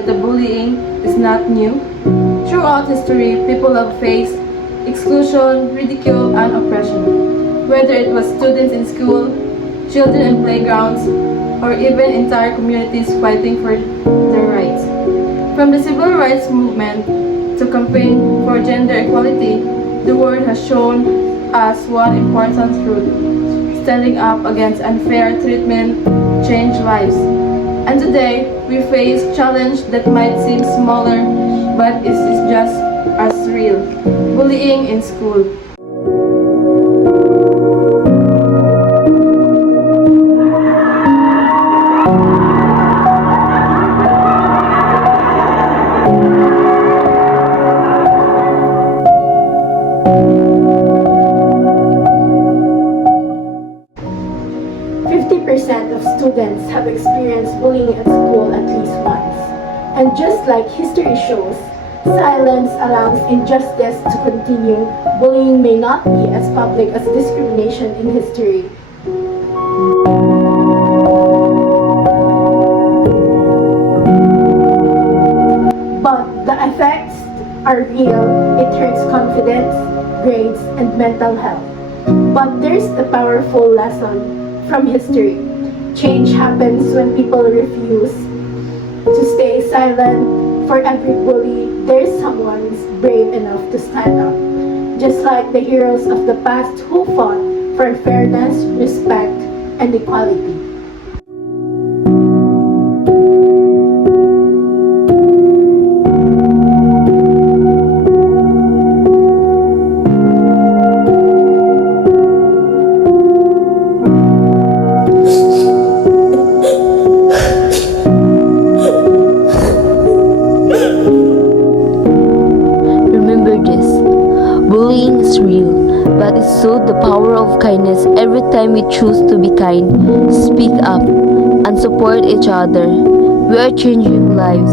that the bullying is not new. Throughout history, people have faced exclusion, ridicule, and oppression. Whether it was students in school, children in playgrounds, or even entire communities fighting for their rights. From the civil rights movement to campaign for gender equality, the world has shown us one important truth: standing up against unfair treatment change lives. And today, we face challenge that might seem smaller, but it is just as real: bullying in school. Of students have experienced bullying at school at least once. And just like history shows, silence allows injustice to continue. Bullying may not be as public as discrimination in history. But the effects are real. It hurts confidence, grades, and mental health. But there's the powerful lesson from history. Change happens when people refuse to stay silent. For every bully, there's someone brave enough to stand up. Just like the heroes of the past who fought for fairness, respect, and equality. Bullying is real, but it shows the power of kindness every time we choose to be kind, speak up, and support each other. We are changing lives.